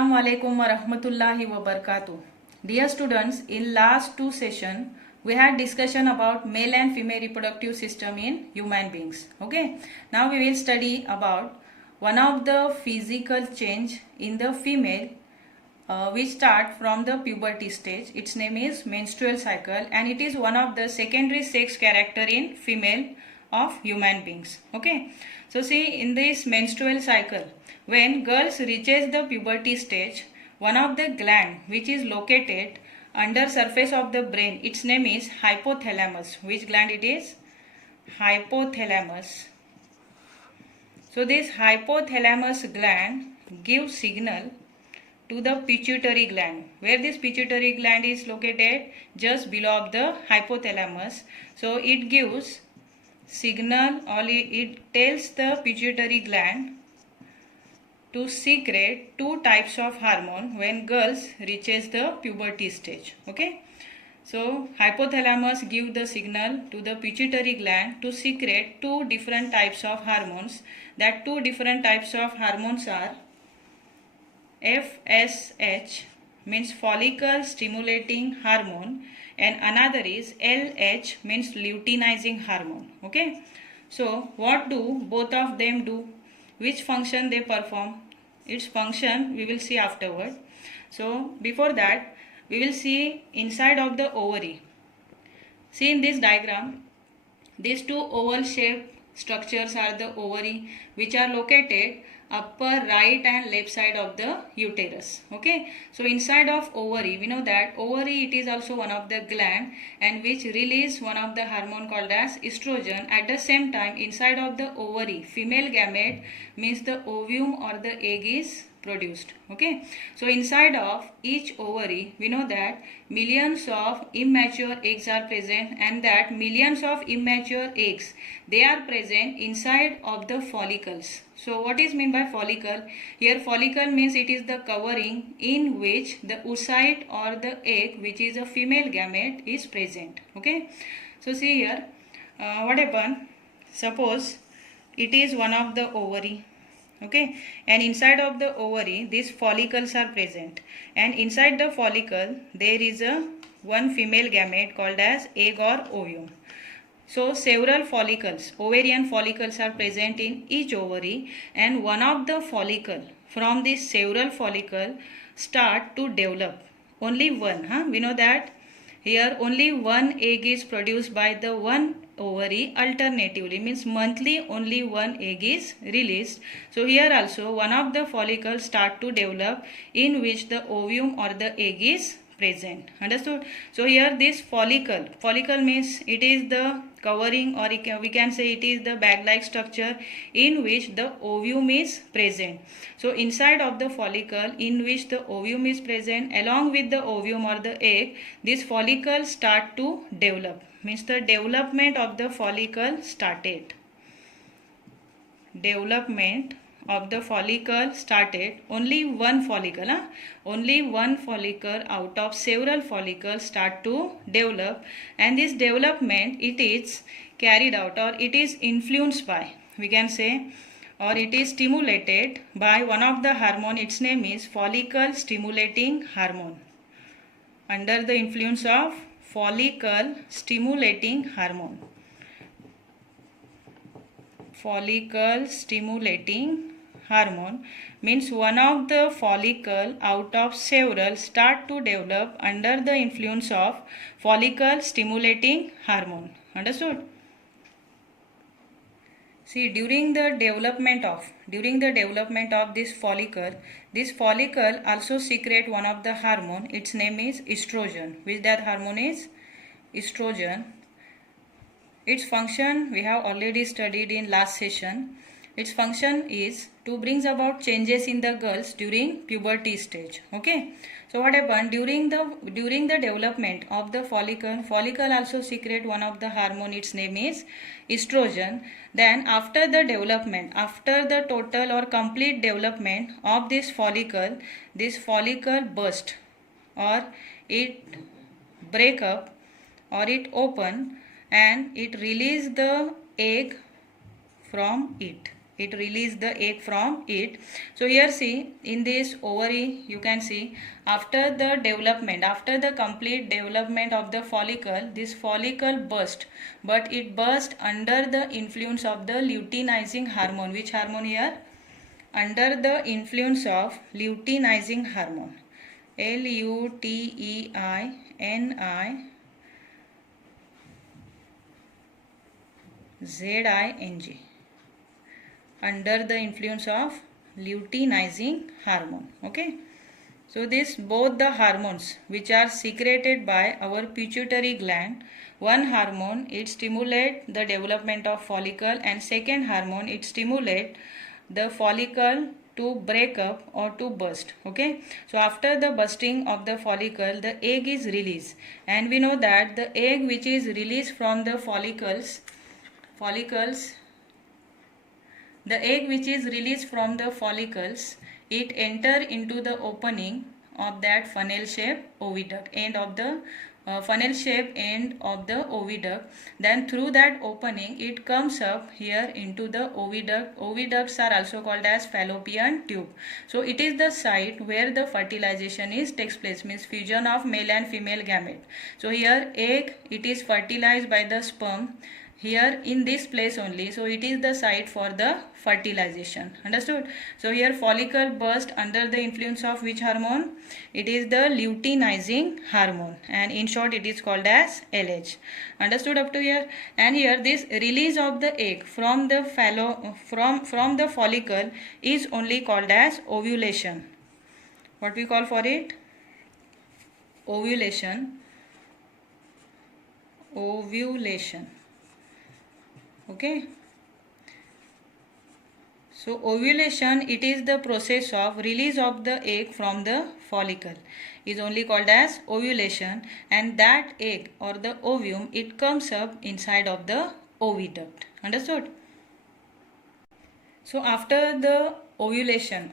Assalamu alaikum wa rahmatullahi wa barakatuh. Dear students, in last two sessions, we had discussion about male and female reproductive system in human beings. Okay. Now we will study about one of the physical change in the female which start from the puberty stage. Its name is menstrual cycle and it is one of the secondary sex character in female of human beings. Okay. So see, in this menstrual cycle, when girls reaches the puberty stage, one of the gland which is located under surface of the brain, its name is hypothalamus. Which gland it is? Hypothalamus. So this hypothalamus gland gives signal to the pituitary gland, where this pituitary gland is located just below of the hypothalamus. So it gives signal, or it tells the pituitary gland to secrete two types of hormone when girls reaches the puberty stage. Okay. So hypothalamus give the signal to the pituitary gland to secrete two different types of hormones. That two different types of hormones are FSH, means follicle stimulating hormone, and another is LH, means luteinizing hormone. Okay. So what do both of them do? Which function they perform? Its function we will see afterward. So before that, we will see inside of the ovary. See in this diagram, these two oval shaped structures are the ovary, which are located upper right and left side of the uterus. Okay. So inside of ovary, we know that ovary, it is also one of the gland and which release one of the hormone called as estrogen. At the same time, inside of the ovary, female gamete, means the ovum or the egg is produced. Okay. So inside of each ovary, we know that millions of immature eggs are present, and that millions of immature eggs, they are present inside of the follicles. So what is meant by follicle? Here follicle means it is the covering in which the oocyte or the egg, which is a female gamete, is present. Okay. So see here, what happen? Suppose it is one of the ovary. Okay, and inside of the ovary these follicles are present, and inside the follicle there is a one female gamete called as egg or ovum. So several follicles, ovarian follicles are present in each ovary, and one of the follicle from this several follicle start to develop. Only one, we know that here only one egg is produced by the one ovary alternatively, means monthly only one egg is released. So here also one of the follicles start to develop in which the ovum or the egg is present. Understood? So here this follicle means it is the covering, or we can say it is the bag-like structure in which the ovum is present. So inside of the follicle in which the ovum is present, along with the ovum or the egg, this follicle start to develop, means the development of the follicle started. Development of the follicle started. Only one follicle, only one follicle out of several follicles start to develop, and this development, it is carried out, or it is influenced by, we can say, or it is stimulated by one of the hormone. Its name is follicle stimulating hormone. Under the influence of follicle stimulating hormone. Follicle stimulating hormone means one of the follicle out of several start to develop under the influence of follicle stimulating hormone. Understood? See, during the development of this follicle also secrete one of the hormone. Its name is estrogen. Which that hormone is? Estrogen. Its function we have already studied in last session. Its function is to bring about changes in the girls during puberty stage. Okay. So what happened during the development of the follicle also secrete one of the hormone. Its name is estrogen. Then after the development, after the total or complete development of this follicle burst, or it break up, or it open, and it release the egg from it. it release the egg from it. So here see, in this ovary you can see, after the development, after the complete development of the follicle, this follicle burst, but it burst under the influence of the luteinizing hormone. Which hormone here? Under the influence of luteinizing hormone, LUTEINIZING, under the influence of luteinizing hormone. Okay, so this both the hormones which are secreted by our pituitary gland, one hormone it stimulate the development of follicle, and second hormone it stimulate the follicle to break up or to burst. Okay, so after the bursting of the follicle, the egg is released, and we know that the egg which is released from the follicles, the egg which is released from the follicles, it enter into the opening of that funnel shape oviduct, end of the funnel shape end of the oviduct. Then through that opening it comes up here into the oviduct. Oviducts are also called as fallopian tube. So it is the site where the fertilization is takes place, means fusion of male and female gamete. So here egg, it is fertilized by the sperm here in this place only. So it is the site for the fertilization. Understood? So here follicle burst under the influence of which hormone? It is the luteinizing hormone, and in short it is called as LH. Understood up to here? And here this release of the egg from the from the follicle is only called as ovulation. What we call for it? Ovulation. Okay, so ovulation, it is the process of release of the egg from the follicle, is only called as ovulation, and that egg or the ovum, it comes up inside of the oviduct. Understood? So after the ovulation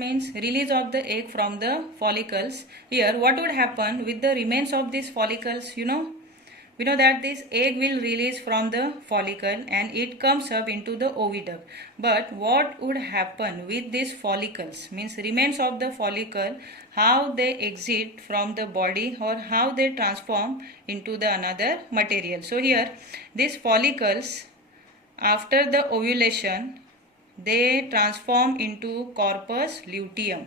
means release of the egg from the follicles. Here what would happen with the remains of these follicles? We know that this egg will release from the follicle and it comes up into the oviduct. But what would happen with these follicles, means remains of the follicle, how they exit from the body or how they transform into the another material. So here these follicles, after the ovulation, they transform into corpus luteum.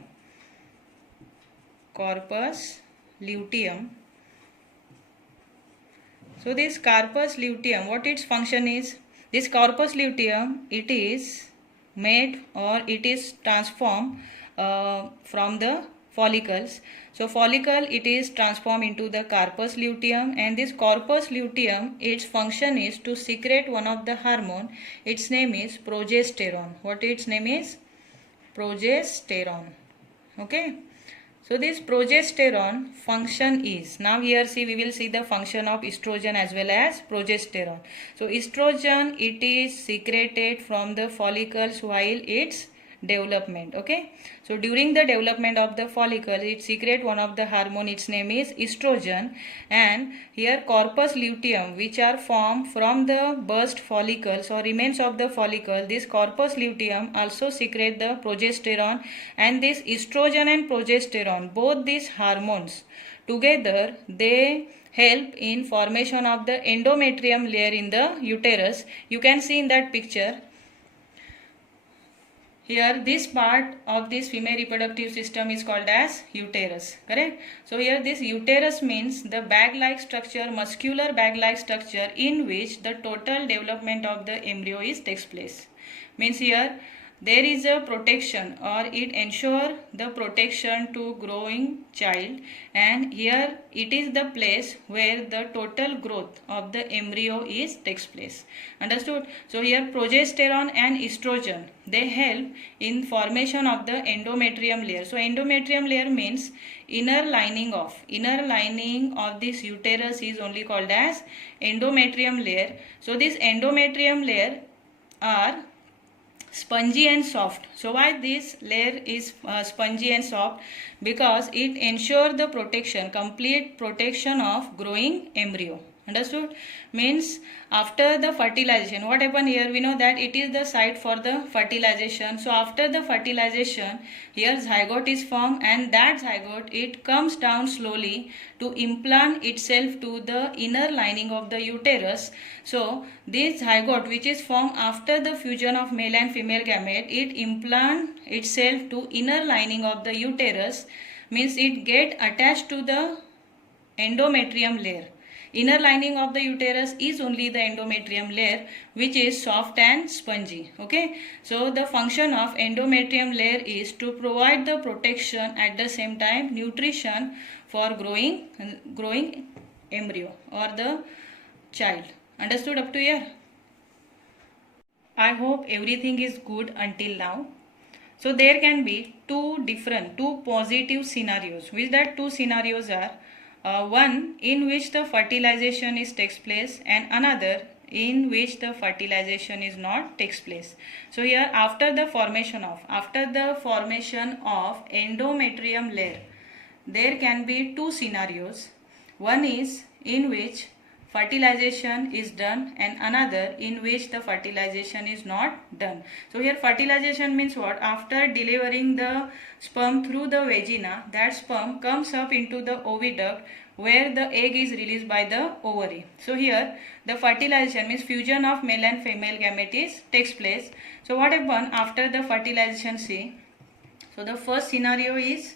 So this corpus luteum, what its function is? This corpus luteum, it is made or it is transformed from the follicles. So follicle, it is transformed into the corpus luteum, and this corpus luteum, its function is to secrete one of the hormone. Its name is progesterone. What its name is? Progesterone. Okay. So this progesterone function is, now here see, we will see the function of estrogen as well as progesterone. So estrogen, it is secreted from the follicles while it's development. Okay, so during the development of the follicle, it secrete one of the hormone, its name is estrogen, and here corpus luteum, which are formed from the burst follicles or remains of the follicle, this corpus luteum also secrete the progesterone, and this estrogen and progesterone, both these hormones together, they help in formation of the endometrium layer in the uterus. You can see in that picture. Here this part of this female reproductive system is called as uterus, correct? So here this uterus means the bag-like structure, muscular bag-like structure in which the total development of the embryo takes place. Means here there is a protection or it ensure the protection to growing child, and here it is the place where the total growth of the embryo takes place. Understood? So here progesterone and estrogen, they help in formation of the endometrium layer. So endometrium layer means inner lining of this uterus is only called as endometrium layer. So this endometrium layer are spongy and soft. So why this layer is spongy and soft? Because it ensures the protection, complete protection of growing embryo. Understood? Means after the fertilization, what happened here? We know that it is the site for the fertilization. So after the fertilization, here zygote is formed, and that zygote, it comes down slowly to implant itself to the inner lining of the uterus. So this zygote, which is formed after the fusion of male and female gamete, it implant itself to inner lining of the uterus, means it get attached to the endometrium layer. Inner lining of the uterus is only the endometrium layer, which is soft and spongy. Okay, so the function of endometrium layer is to provide the protection, at the same time nutrition for growing embryo or the child. Understood up to here? I hope everything is good until now. So there can be two positive scenarios, which that two scenarios are one in which the fertilization is takes place, and another in which the fertilization is not takes place. So here after the formation of endometrium layer, there can be two scenarios. One is in which fertilization is done, and another in which the fertilization is not done. So here fertilization means what? After delivering the sperm through the vagina, that sperm comes up into the oviduct where the egg is released by the ovary. So here the fertilization means fusion of male and female gametes takes place. So what happens after the fertilization? See, so the first scenario is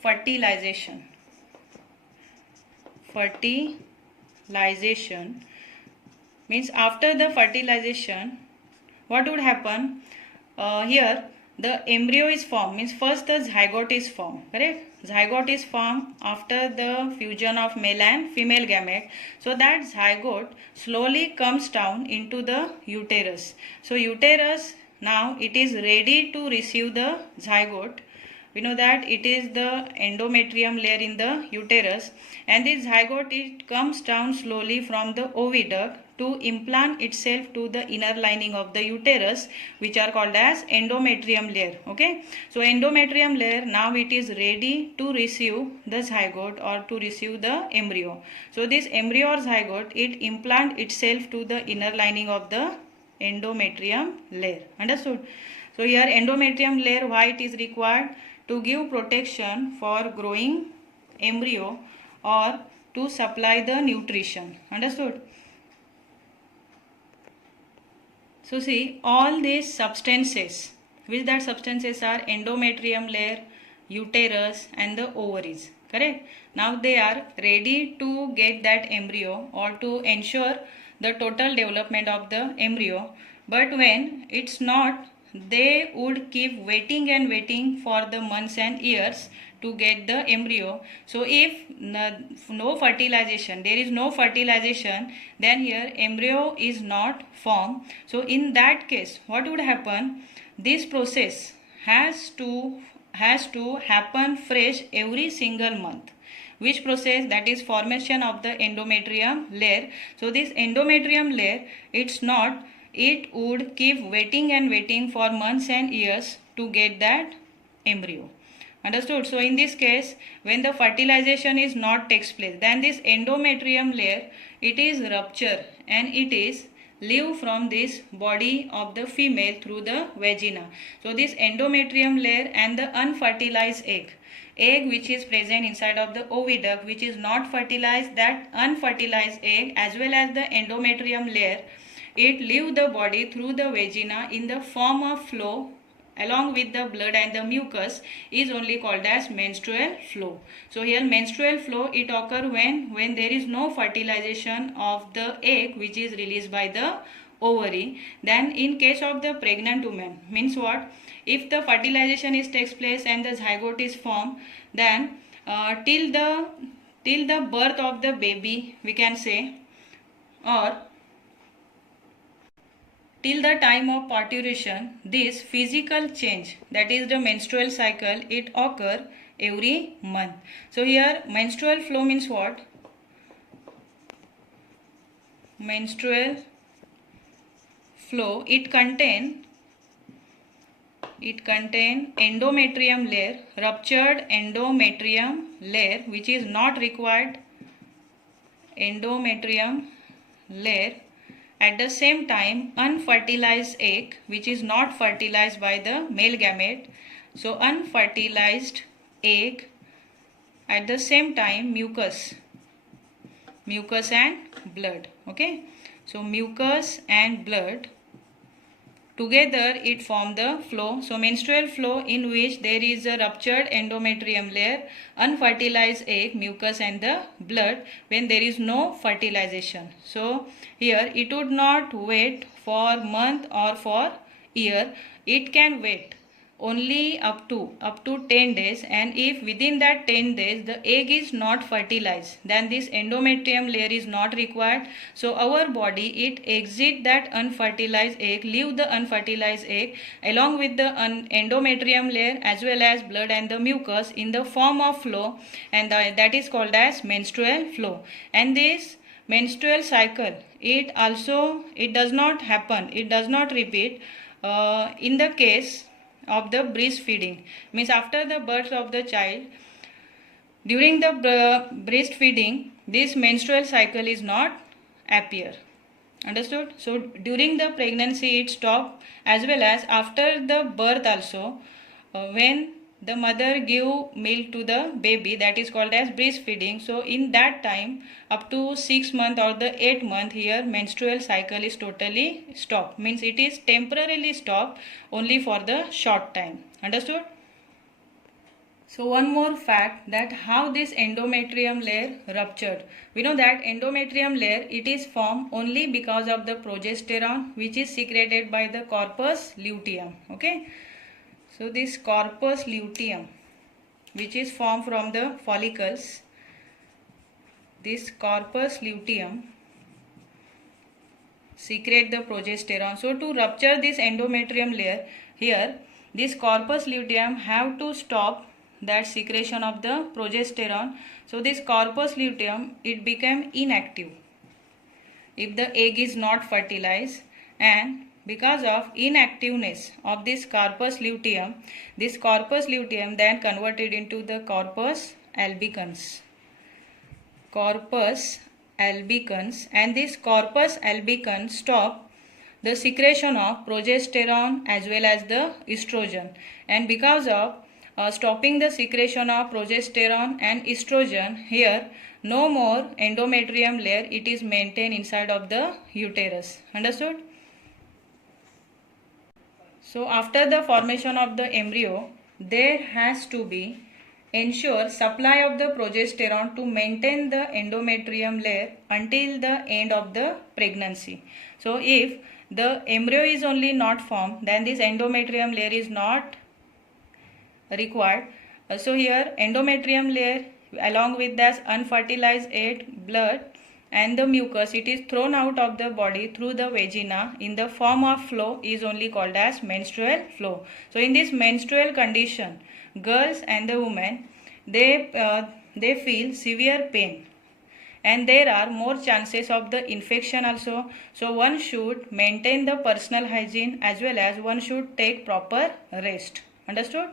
fertilization. Fertilization means after the fertilization, what would happen? Here the embryo is formed, means first the zygote is formed, correct? Zygote is formed after the fusion of male and female gamete. So that zygote slowly comes down into the uterus. So uterus, now it is ready to receive the zygote. We know that it is the endometrium layer in the uterus, and this zygote, it comes down slowly from the oviduct to implant itself to the inner lining of the uterus, which are called as endometrium layer. Okay, so endometrium layer, now it is ready to receive the zygote or to receive the embryo. So this embryo or zygote, it implant itself to the inner lining of the endometrium layer. Understood? So here endometrium layer, why it is required? To give protection for growing embryo or to supply the nutrition. Understood? So see, all these substances, which that substances are endometrium layer, uterus and the ovaries, correct? Now they are ready to get that embryo or to ensure the total development of the embryo, but when it's not, they would keep waiting and waiting for the months and years to get the embryo. So if no fertilization, there is no fertilization, then here embryo is not formed. So in that case, what would happen? This process has to happen fresh every single month. Which process? That is formation of the endometrium layer. So this endometrium layer, it would keep waiting and waiting for months and years to get that embryo. Understood? So in this case, when the fertilization is not takes place, then this endometrium layer, it is rupture and it is leave from this body of the female through the vagina. So this endometrium layer and the unfertilized egg which is present inside of the oviduct, which is not fertilized, that unfertilized egg as well as the endometrium layer, it leave the body through the vagina in the form of flow along with the blood and the mucus, is only called as menstrual flow. So here menstrual flow, it occur when there is no fertilization of the egg which is released by the ovary. Then in case of the pregnant woman, means what? If the fertilization takes place and the zygote is formed, then till the birth of the baby, we can say, or till the time of parturition, this physical change, that is the menstrual cycle, it occur every month. So here menstrual flow means what? Menstrual flow, it contain endometrium layer, ruptured endometrium layer which is not required endometrium layer, at the same time unfertilized egg which is not fertilized by the male gamete. So unfertilized egg, at the same time mucus and blood. Okay, so mucus and blood together it form the flow. So menstrual flow in which there is a ruptured endometrium layer, unfertilized egg, mucus and the blood when there is no fertilization. So here it would not wait for month or for year. It can wait only up to 10 days, and if within that 10 days the egg is not fertilized, then this endometrium layer is not required. So our body it exit that unfertilized egg, leave the unfertilized egg along with the endometrium layer as well as blood and the mucus in the form of flow, and that is called as menstrual flow. And this menstrual cycle it does not happen, it does not repeat in the case of the breastfeeding, means after the birth of the child. During the breastfeeding this menstrual cycle is not appear. Understood? So during the pregnancy it stop, as well as after the birth also, when the mother give milk to the baby, that is called as breastfeeding. So in that time up to 6 month or the 8 month, here menstrual cycle is totally stopped, means it is temporarily stopped only for the short time. Understood? So one more fact, that how this endometrium layer ruptured. We know that endometrium layer it is formed only because of the progesterone which is secreted by the corpus luteum. Okay, so this corpus luteum which is formed from the follicles, this corpus luteum secrete the progesterone. So to rupture this endometrium layer, here this corpus luteum have to stop that secretion of the progesterone. So this corpus luteum it became inactive if the egg is not fertilized, and because of inactiveness of this corpus luteum then converted into the corpus albicans. And this corpus albicans stop the secretion of progesterone as well as the estrogen, and because of stopping the secretion of progesterone and estrogen, here no more endometrium layer it is maintained inside of the uterus. Understood? So after the formation of the embryo, there has to be ensure supply of the progesterone to maintain the endometrium layer until the end of the pregnancy. So if the embryo is only not formed, then this endometrium layer is not required. So here endometrium layer along with that unfertilized egg, blood and the mucus, it is thrown out of the body through the vagina in the form of flow is only called as menstrual flow. So in this menstrual condition, girls and the women they feel severe pain, and there are more chances of the infection also. So one should maintain the personal hygiene as well as one should take proper rest. Understood?